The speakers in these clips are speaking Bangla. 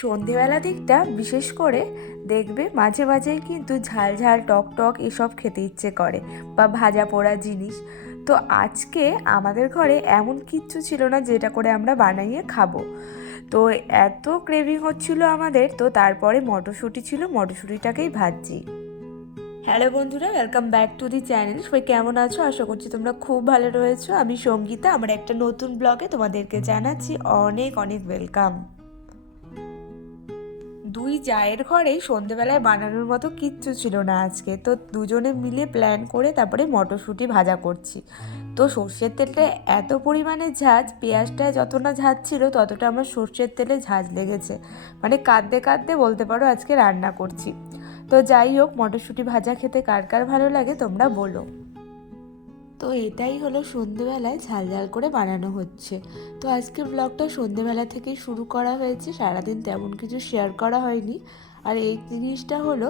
সন্ধেবেলা দিকটা বিশেষ করে দেখবে মাঝে মাঝেই কিন্তু ঝাল ঝাল টক টক এসব খেতে ইচ্ছে করে, বা ভাজা পোড়া জিনিস। তো আজকে আমাদের ঘরে এমন কিচ্ছু ছিল না যেটা করে আমরা বানাইয়ে খাবো। তো এত ক্রেভিং হচ্ছিল আমাদের, তো তারপরে মটরশুঁটি ছিল, মটরশুঁটিটাকেই ভাজছি। হ্যালো বন্ধুরা, welcome back to the channel. সবাই কেমন আছো? আশা করছি তোমরা খুব ভালো রয়েছো। আমি সঙ্গীতা, আমার একটা নতুন ব্লগে তোমাদেরকে জানাচ্ছি অনেক অনেক ওয়েলকাম। দুই জায়ের ঘরেই সন্ধেবেলায় বানানোর মতো কিচ্ছু ছিল না আজকে, তো দুজনে মিলে প্ল্যান করে তারপরে মটরশুঁটি ভাজা করছি। তো সর্ষের তেলটা এত পরিমাণে ঝাঁজ, পেঁয়াজটা যত না ঝাঁজ ছিল ততটা আমার সর্ষের তেলে ঝাঁজ লেগেছে, মানে কাঁদতে কাঁদতে বলতে পারো আজকে রান্না করছি। তো যাই হোক, মটরশুঁটি ভাজা খেতে কার কার ভালো লাগে তোমরা বলো। তো এটাই হলো সন্ধেবেলায় ঝাল ঝাল করে বানানো হচ্ছে। তো আজকের ব্লগটা সন্ধেবেলা থেকেই শুরু করা হয়েছে, সারাদিন তেমন কিছু শেয়ার করা হয়নি। আর এই জিনিসটা হলো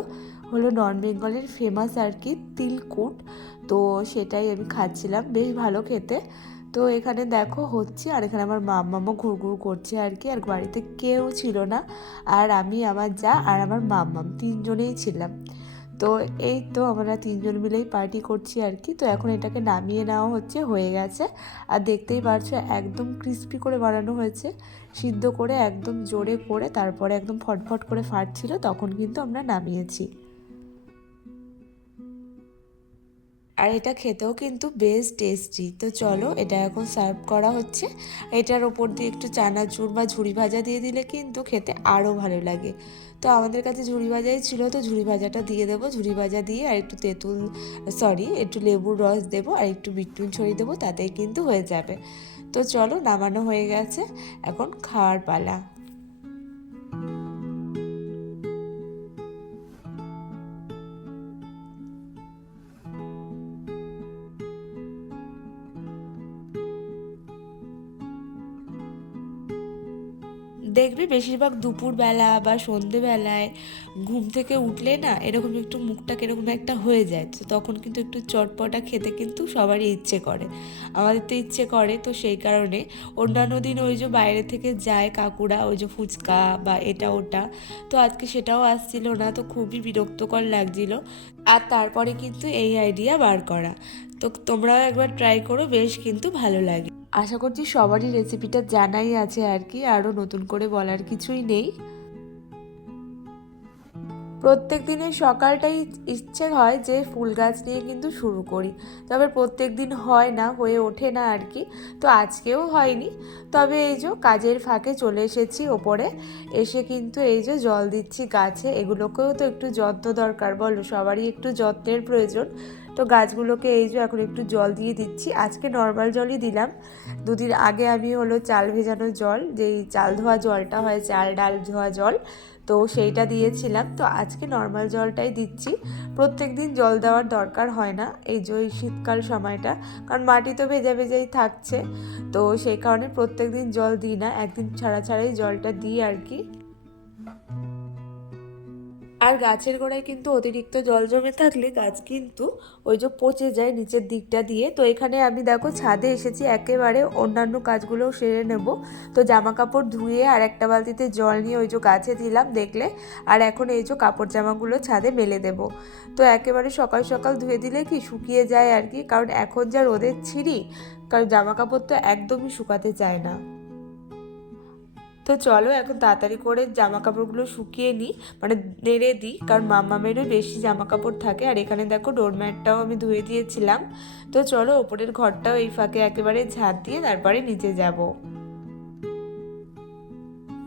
হলো নন বেঙ্গলের ফেমাস আর কি, তিলকুট। তো সেটাই আমি খাচ্ছিলাম, বেশ ভালো খেতে। তো এখানে দেখো হচ্ছে, আর এখানে আমার মাম্মামও ঘুরঘুর করছে আর কি। আর বাড়িতে কেউ ছিল না, আর আমি, আমার যা আর আমার মাম্মাম তিনজনেই ছিলাম। তো এই তো আমরা তিনজন মিলেই পার্টি করছি আর কি। তো এখন এটাকে নামিয়ে নেওয়া হচ্ছে, হয়ে গেছে। আর দেখতেই পারছো একদম ক্রিস্পি করে বানানো হয়েছে, সিদ্ধ করে একদম জোরে করে, তারপরে একদম ফটফট করে ফাটছিল, তখন কিন্তু আমরা নামিয়েছি। আর এটা খেতেও কিন্তু বেশ টেস্টি। তো চলো, এটা এখন সার্ভ করা হচ্ছে। এটার ওপর দিয়ে একটু চানাচুর বা ঝুরি ভাজা দিয়ে দিলে কিন্তু খেতে আরও ভালো লাগে। তো আমাদের কাছে ঝুরি ভাজাই ছিল, তো ঝুরি ভাজাটা দিয়ে দেবো। ঝুরি ভাজা দিয়ে আর একটু তেঁতুল, একটু লেবুর রস দেবো, আর একটু বিট নুন ছড়িয়ে দেবো, তাতেই কিন্তু হয়ে যাবে। তো চলো, নামানো হয়ে গেছে, এখন খাওয়ার পালা। দেখবি বেশিরভাগ দুপুরবেলা বা সন্ধেবেলায় ঘুম থেকে উঠলে না এরকম একটু মুখটা কিরকম একটা হয়ে যায়, তো তখন কিন্তু একটু চটপটা খেতে কিন্তু সবারই ইচ্ছে করে। আমাদের তো ইচ্ছে করে, তো সেই কারণে অন্যান্য দিন ওই যে বাইরে থেকে যায় কাকুরা, ওই যে ফুচকা বা এটা ওটা, তো আজকে সেটাও আসছিল না, তো খুবই বিরক্তকর লাগছিল। আর তারপরে কিন্তু এই আইডিয়া বার করা। তো তোমরাও একবার ট্রাই করো, বেশ কিন্তু ভালো লাগে। আশা করছি সবারই রেসিপিটা জানাই আছে আর কি, আরও নতুন করে বলার কিছুই নেই। প্রত্যেক দিনের সকালটাই ইচ্ছে হয় যে ফুল গাছ নিয়ে কিন্তু শুরু করি, তবে প্রত্যেক দিন হয় না, হয়ে ওঠে না আর কি। তো আজকেও হয়নি, তবে এই যে কাজের ফাঁকে চলে এসেছি ওপরে, এসে কিন্তু এই যে জল দিচ্ছি গাছে। এগুলোকেও তো একটু যত্ন দরকার, বলো, সবারই একটু যত্নের প্রয়োজন। তো গাছগুলোকে এই যে এখন একটু জল দিয়ে দিচ্ছি। আজকে নর্মাল জলই দিলাম, দুদিন আগে আমি হলো চাল ভেজানো জল, যেই চাল ধোয়া জলটা হয়, চাল ডাল ধোয়া জল, তো সেইটা দিয়েছিলাম। তো আজকে নর্মাল জলটাই দিচ্ছি। প্রত্যেক দিন জল দেওয়ার দরকার হয় না এই যে ওই শীতকাল সময়টা, কারণ মাটি তো ভেজা ভেজাই থাকছে। তো সেই কারণে প্রত্যেক দিন জল দিই না, একদিন ছাড়া ছাড়াই জলটা দিই আর কি। আর গাছের গোড়ায় কিন্তু অতিরিক্ত জল জমে থাকলে গাছ কিন্তু ওই যে পচে যায় নিচের দিকটা দিয়ে। তো এখানে আমি দেখো ছাদে এসেছি, একেবারে অন্যান্য কাজগুলোও সেরে নেব। তো জামা কাপড় ধুয়ে আর একটা বালতিতে জল নিয়ে ওই যে গাছে দিলাম দেখলে। আর এখন এই যে কাপড় জামাগুলো ছাদে মেলে দেব। তো একেবারে সকাল সকাল ধুয়ে দিলে কি শুকিয়ে যায় আর কি, কারণ এখন যা রোদের ছিঁড়ি, কারণ জামা কাপড় তো একদমই শুকাতে চায় না। তো চলো এখন তাড়াতাড়ি করে জামা কাপড়গুলো শুকিয়ে নিই, মানে নেড়ে দিই, কারণ মাম্মামেরও বেশি জামা কাপড় থাকে। আর এখানে দেখো ডোরম্যাটটাও আমি ধুয়ে দিয়েছিলাম। তো চলো ওপরের ঘরটাও এই ফাঁকে একেবারে ঝাঁট দিয়ে তারপরে নিচে যাব।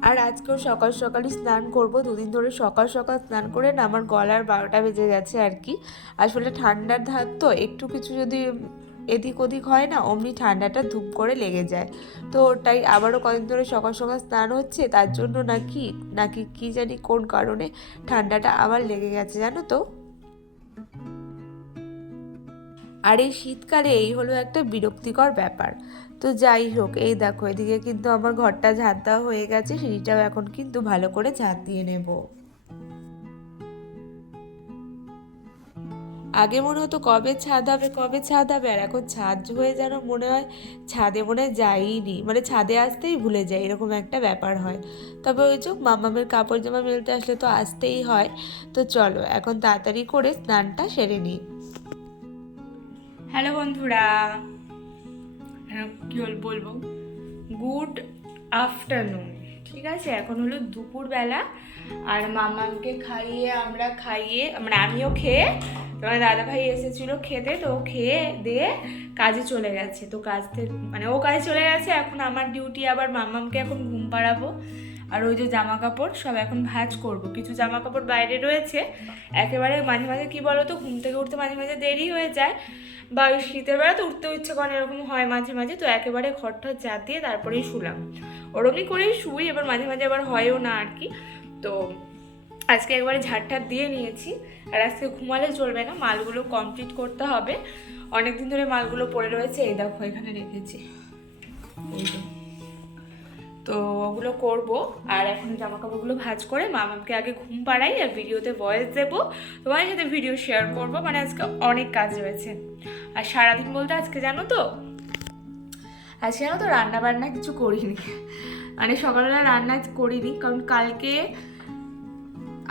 আর আজকেও সকাল সকালই স্নান করব, দুদিন ধরে সকাল সকাল স্নান করে না আমার গলার 12টা বেজে গেছে আর কি। আসলে ঠান্ডার ধাত তো, একটু কিছু যদি এদিক ওদিক হয় না, অমনি ঠান্ডাটা ধুপ করে লেগে যায়। তো ওটাই আবারও কদিন ধরে সকাল সকাল স্নান হচ্ছে, তার জন্য নাকি নাকি কি জানি কোন কারণে ঠান্ডাটা আবার লেগে গেছে, জানো তো। আর এই শীতকালে এই হলো একটা বিরক্তিকর ব্যাপার। তো যাই হোক, এই দেখো এদিকে কিন্তু আমার ঘরটা ঝাঁট দেওয়া হয়ে গেছে, সিঁড়িটাও এখন কিন্তু ভালো করে ঝাঁট দিয়ে নেব। আগে মনে হতো কবে ছাদ হবে কবে ছাদ হবে, আর এখন ছাদ হয়ে যেন মনে হয় ছাদে মনে হয় যাইনি, মানে ছাদে আসতেই ভুলে যাই, এরকম একটা ব্যাপার হয়। তবে ওই যে মামামের কাপড় জামা মেলতে আসলে তো আসতেই হয়। তো চলো এখন তাড়াতাড়ি করে স্নানটা সেরে নিই। হ্যালো বন্ধুরা, কি বলবো, গুড আফটারনুন। ঠিক আছে, এখন হলো দুপুরবেলা, আর মামাকে খাইয়ে আমরা খাইয়ে মানে আমিও খেয়ে, তোমার দাদাভাই এসেছিলো খেতে, তো খেয়ে দিয়ে কাজে চলে গেছে। তো কাজ থেকে মানে ও কাজে চলে গেছে, এখন আমার ডিউটি আবার মামামকে এখন ঘুম পাড়াবো। আর ওই যে জামা কাপড় সব এখন ভাঁজ করব, কিছু জামা কাপড় বাইরে রয়েছে। একেবারে মাঝে মাঝে কি বলো তো, ঘুম থেকে উঠতে মাঝে মাঝে দেরি হয়ে যায়, বা ওই শীতের বেলা তো উঠতেও ইচ্ছে করে, এরকম হয় মাঝে মাঝে। তো একেবারে ঘরটা ঝাঁট দিয়ে তারপরেই শুলাম, ওরমই করেই শুই, এবার মাঝে মাঝে আবার হয়ও না আর কি। তো আজকে একবারে ঝাড়টার দিয়ে নিয়েছি। আর আজকে ঘুমালে চলবে না, মালগুলো কমপ্লিট করতে হবে, অনেকদিন ধরে মালগুলো পড়ে রয়েছে। এই দেখো এখানে রেখেছি, এই তো ওগুলো করবো। আর এখন জামা কাপড়গুলো ভাঁজ করে মামাকে আগে ঘুম পাড়াই, আর ভিডিওতে ভয়েস দেবো, তোমার সাথে ভিডিও শেয়ার করবো। মানে আজকে অনেক কাজ রয়েছে। আর সারাদিন বলতে আজকে জানো তো রান্না বান্না কিছু করিনি, মানে সকালবেলা রান্না করিনি, কারণ কালকে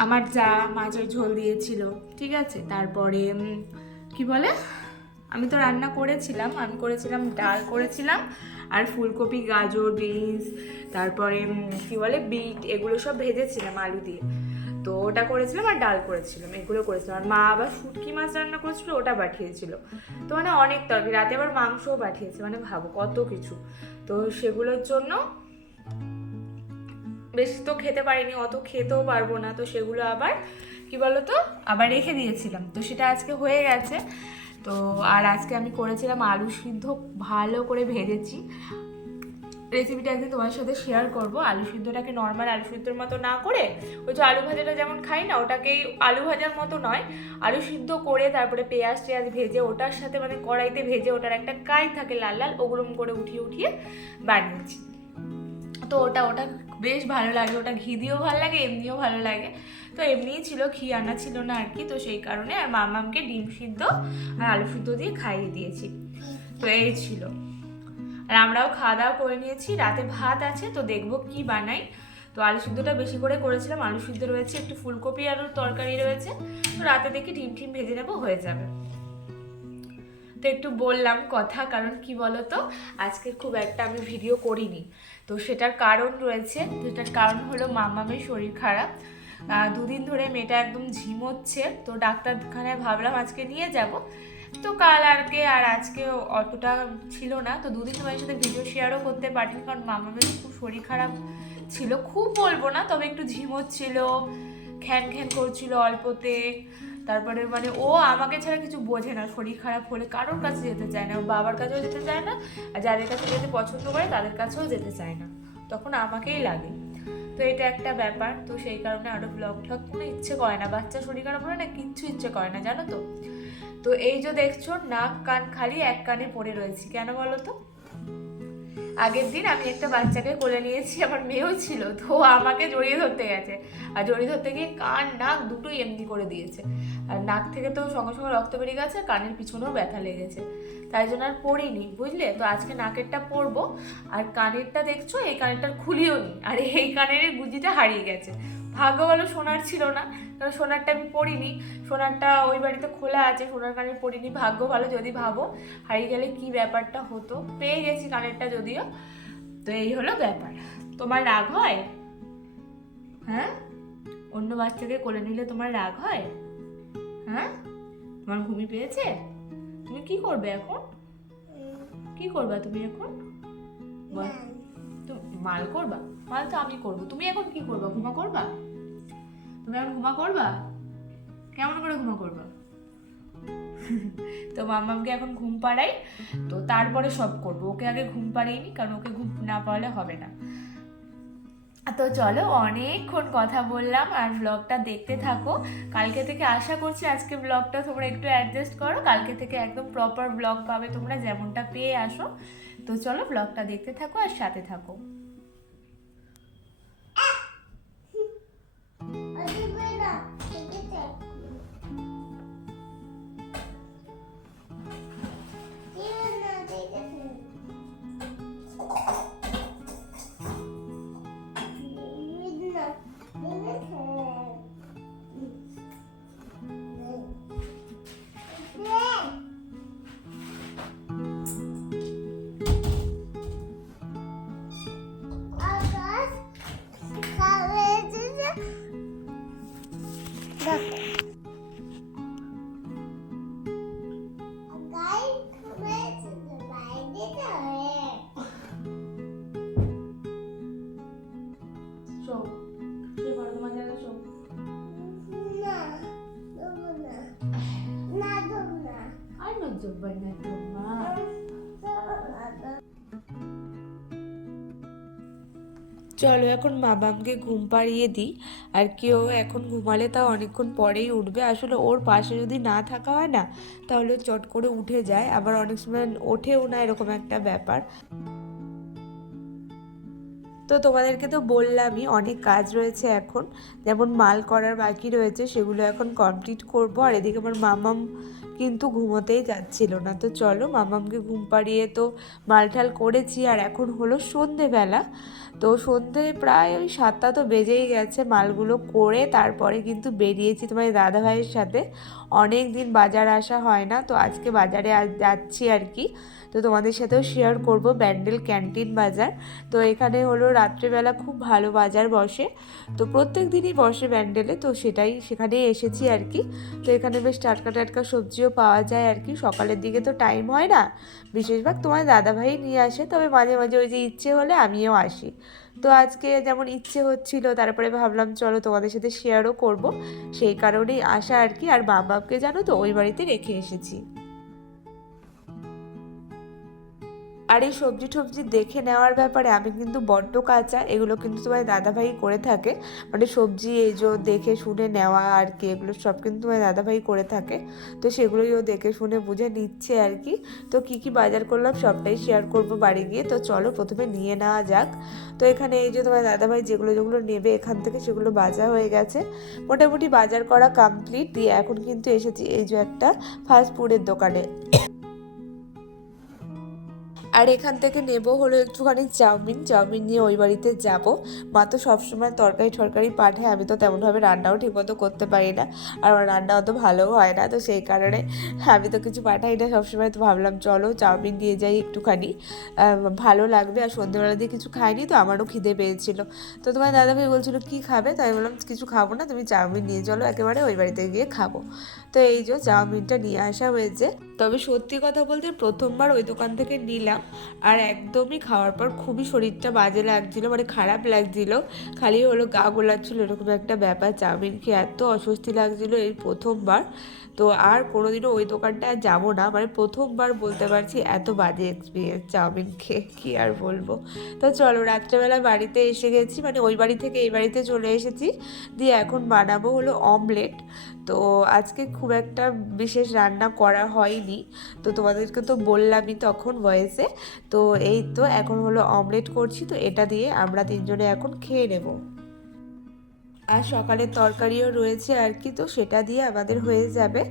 আমার যা মাছের ঝোল দিয়েছিল, ঠিক আছে। তারপরে কি বলে, আমি তো রান্না করেছিলাম, আমি করেছিলাম ডাল করেছিলাম, আর ফুলকপি গাজর বিনস, তারপরে কি বলে বিট, এগুলো সব ভেজেছিলাম আলু দিয়ে, তো ওটা করেছিলাম। আর ডাল করেছিলাম, এগুলো করেছিলাম। আর মা আবার শুটকি মাছ রান্না করেছিল, ওটা পাঠিয়েছিল। তো মানে অনেক তরকারি, রাতে আবার মাংসও পাঠিয়েছে, মানে ভাবো কত কিছু। তো সেগুলোর জন্য বেশি তো খেতে পারিনি, অত খেতেও পারবো না, তো সেগুলো আবার কি বলতো আবার রেখে দিয়েছিলাম, তো সেটা আজকে হয়ে গেছে। তো আর আজকে আমি করেছিলাম আলু সিদ্ধ, ভালো করে ভেজেছি। রেসিপিটা একদিন তোমার সাথে শেয়ার করব। আলু সিদ্ধটাকে নর্মাল আলু সিদ্ধর মতো না করে, ওই যে আলু ভাজাটা যেমন খাই না, ওটাকেই আলু ভাজার মতো নয়, আলু সিদ্ধ করে তারপরে পেঁয়াজ টেয়াজ ভেজে ওটার সাথে মানে কড়াইতে ভেজে, ওটার একটা কাই থাকে লাল লাল, ওগুলো করে উঠিয়ে উঠিয়ে বানিয়েছি। তো ওটা বেশ ভালো লাগে, ওটা ঘি দিয়েও ভালো লাগে, এমনিও ভালো লাগে। তো এমনিই ছিল, ঘি আনা ছিল না আর কি, তো সেই কারণে। আর মামামকে ডিম সিদ্ধ আর আলু সিদ্ধ দিয়ে খাইয়ে দিয়েছি। তো এই ছিল, আর আমরাও খাওয়া দাওয়া করে নিয়েছি। রাতে ভাত আছে, তো দেখবো কি বানাই। তো আলু সিদ্ধটা বেশি করে করেছিলাম, আলু সিদ্ধ রয়েছে, একটু ফুলকপি আলুর তরকারি রয়েছে, তো রাতে দেখি ডিম টিম ভেজে নেবো, হয়ে যাবে। তো একটু বললাম কথা, কারণ কি বলতো আজকে খুব একটা আমি ভিডিও করিনি, তো সেটার কারণ রয়েছে। যেটার কারণ হলো মামামের শরীর খারাপ, দুদিন ধরে মেয়েটা একদম ঝিমোচ্ছে, তো ডাক্তারখানায় ভাবলাম আজকে নিয়ে যাব। তো কাল আর আজকে অতটা ছিল না, তো দুদিন তোমার সাথে ভিডিও শেয়ারও করতে পারিনি, কারণ মামামের খুব শরীর খারাপ ছিল, খুব বলবো না, তবে একটু ঝিমোচ্ছিল, খ্যান খ্যান করছিল অল্পতে। তারপরে মানে ও আমাকে ছাড়া কিছু বোঝে না, শরীর খারাপ হলে কারোর কাছে যেতে চায় না, বাবার কাছেও যেতে চায় না, আর যাদের কাছে যেতে পছন্দ করে তাদের কাছেও যেতে চায় না, তখন আমাকেই লাগে। তো এটা একটা ব্যাপার, তো সেই কারণে আরও ব্লগ ঠগ কোনো ইচ্ছে করে না, বাচ্চা শরীর খারাপ হলে না কিচ্ছু ইচ্ছে করে না, জানো তো। তো এই যে দেখছো নাক কান খালি এক কানে পড়ে রয়েছি, কেন বলো তো? আগের দিন আমি একটা বাচ্চাকে কোলে নিয়েছি, আমার মেয়েও ছিল, তো আমাকে জড়িয়ে ধরতে গেছে, আর জড়িয়ে ধরতে গিয়ে কান নাক দুটোই এমনি করে দিয়েছে, আর নাক থেকে তো সঙ্গে সঙ্গে রক্ত বেরিয়ে গেছে, কানের পিছনেও ব্যথা লেগেছে, তাই জন্য আর পড়িনি, বুঝলে। তো আজকে নাকেরটা পরবো, আর কানেরটা দেখছো এই কানেরটা খুলিও নি, আর এই কানের গুজিটা হারিয়ে গেছে। ভাগ্য ভালো সোনার ছিল না, কারণ সোনারটা আমি পরিনি, সোনারটা ওই বাড়িতে খোলা আছে, সোনার কানের পরিনি, ভাগ্য ভালো, যদি ভাবো হারিয়ে গেলে কি ব্যাপারটা হতো। পেয়ে গেছি কানেরটা যদিও। তো এই হলো ব্যাপার। তোমার রাগ হয়? হ্যাঁ, অন্য বাচ্চাকে কোলে নিলে তোমার রাগ হয়? হ্যাঁ, তোমার ঘুমি পেয়েছে? তুমি কি করবে এখন? কি করবা তুমি এখন? তুমি মাল করবা? মাল তো আমি করবো, তুমি এখন কি করবা? ঘুমা করবা? তুমি এখন ঘুমা করবা? কেমন করে ঘুমা করবা? তো মাম্মামকে এখন ঘুম পাড়াই, তো তারপরে সব করবো। ওকে আগে ঘুম পাড়িয়ে, কারণ ওকে ঘুম না পাড়ালে হবে না। তো চলো, অনেকক্ষণ কথা বললাম, আর ব্লগটা দেখতে থাকো। কালকে থেকে আশা করছি আজকে ব্লগটা তোমরা একটু অ্যাডজাস্ট করো, কালকে থেকে একদম প্রপার ব্লগ পাবে তোমরা, যেমনটা পেয়ে আসো। তো চলো ব্লগটা দেখতে থাকো আর সাথে থাকো। চলো এখন মামামকে ঘুম পাড়িয়ে দিই। আর কেউ এখন ঘুমালে তাও অনেকক্ষণ পরেই উঠবে। আসলে ওর পাশে যদি না থাকা হয় না তাহলে চট করে উঠে যায়, আবার অনেক সময় ওঠেও না, এরকম একটা ব্যাপার। তো তোমাদেরকে তো বললামই অনেক কাজ রয়েছে এখন, যেমন মাল করার বাকি রয়েছে, সেগুলো এখন কমপ্লিট করব। আর এদিকে আমার মামাম কিন্তু ঘুমোতেই যাচ্ছিল না। তো চলো মামামকে ঘুম পাড়িয়ে তো মালঠাল করেছি, আর এখন হলো সন্ধেবেলা। তো সন্ধে প্রায় ওই 7টা তো বেজেই গেছে। মালগুলো করে তারপরে কিন্তু বেরিয়েছি তোমার দাদা ভাইয়ের সাথে। অনেক দিন বাজার আসা হয় না, তো আজকে বাজারে যাচ্ছি আর কি। তো তোমাদের সাথেও শেয়ার করব ব্যান্ডেল ক্যান্টিন বাজার। তো এখানে হলো রাত্রেবেলা খুব ভালো বাজার বসে, তো প্রত্যেক দিনই বসে ব্যান্ডেলে, তো সেখানেই এসেছি আর কি। তো এখানে বেশ টাটকা টাটকা সবজিও পাওয়া যায় আর কি। সকালের দিকে তো টাইম হয় না, বেশিরভাগ তোমার দাদাভাই নিয়ে আসে, তবে মাঝে মাঝে ওই যে ইচ্ছে হলে আমিও আসি। তো আজকে যেমন ইচ্ছে হচ্ছিল, তারপরে ভাবলাম চলো তোমাদের সাথে শেয়ারও করব, সেই কারণেই আসা আর কি। আর বাবাকে জানো তো ওই বাড়িতে রেখে এসেছি। আর এই সবজি টবজি দেখে নেওয়ার ব্যাপারে আমি কিন্তু বড্ড কাঁচা, এগুলো কিন্তু তোমার দাদাভাই করে থাকে। মানে সবজি এই যে দেখে শুনে নেওয়া আর কি, এগুলো সব কিন্তু তোমার দাদাভাই করে থাকে। তো সেগুলোই ও দেখে শুনে বুঝে নিচ্ছে আর কি। তো কি কি বাজার করলাম সবটাই শেয়ার করব বাড়ি গিয়ে। তো চলো প্রথমে নিয়ে নেওয়া যাক। তো এখানে এই যে তোমার দাদাভাই যেগুলো যেগুলো নেবে এখান থেকে, সেগুলো বাজার হয়ে গেছে, মোটামুটি বাজার করা কমপ্লিট। দিয়ে এখন কিন্তু এসেছি এই যে একটা ফাস্ট ফুডের দোকানে। আর এখান থেকে নেব হলো একটুখানি চাউমিন নিয়ে ওই বাড়িতে যাব। মা তো সবসময় তরকারি টরকারি পাঠায়, আমি তো তেমনভাবে রান্নাও ঠিকমতো করতে পারি না, আর আমার রান্না অত ভালোও হয় না, তো সেই কারণে আমি তো কিছু পাঠাই না সবসময়। তো ভাবলাম চলো চাউমিন দিয়ে যাই একটুখানি, ভালো লাগবে। আর সন্ধ্যেবেলা দিয়ে কিছু খাইনি, তো আমারও খিদে পেয়েছিল। তো তোমার দাদাভাই বলছিল কী খাবে, তাই বললাম কিছু খাবো না, তুমি চাউমিন নিয়ে চলো, একেবারে ওই বাড়িতে গিয়ে খাবো। তো এই যে চাউমিনটা নিয়ে আসা হয়েছে। তবে সত্যি কথা বলতে প্রথমবার ওই দোকান থেকে নিলাম, আর একদমই খাওয়ার পর খুবই শরীরটা বাজে লাগছিল, মানে খারাপ লাগছিল, খালি হলো গা গোলাচ্ছিল, এরকম একটা ব্যাপার। চাউমিন খেয়ে এত অস্বস্তি লাগছিল এই প্রথমবার। তো আর কোনোদিনও ওই দোকানটা আর যাবো না, মানে প্রথমবার বলতে পারছি এত বাজে এক্সপিরিয়েন্স চাউমিন খেয়ে, কী আর বলবো। তো চলো রাত্রেবেলা বাড়িতে এসে গেছি, মানে ওই বাড়ি থেকে এই বাড়িতে চলে এসেছি। দিয়ে এখন বানাবো হলো অমলেট। তো আজকে খুব একটা বিশেষ রান্না করা হয়নি, তো তোমাদেরকে তো বললামই তখন ভয়েসে। তো এই তো এখন হলো অমলেট করছি, তো এটা দিয়ে আমরা তিনজনে এখন খেয়ে নেব। আর সকালের তরকারিও রয়েছে আর কি, তো সেটা দিয়ে আমাদের হয়ে যাবে।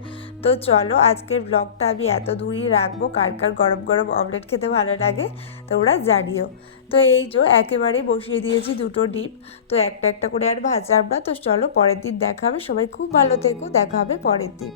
তো চলো আজকের ব্লগটা আমি এত দূরই রাখবো। কার কার গরম গরম অমলেট খেতে ভালো লাগে তোমরা জানিও। তো এই যে একেবারে বসিয়ে দিয়েছি দুটো ডিম, তো একটা একটা করে আর ভাজলাম না। তো চলো পরের দিন দেখা হবে, সবাই খুব ভালো থেকো, দেখা হবে পরের দিন।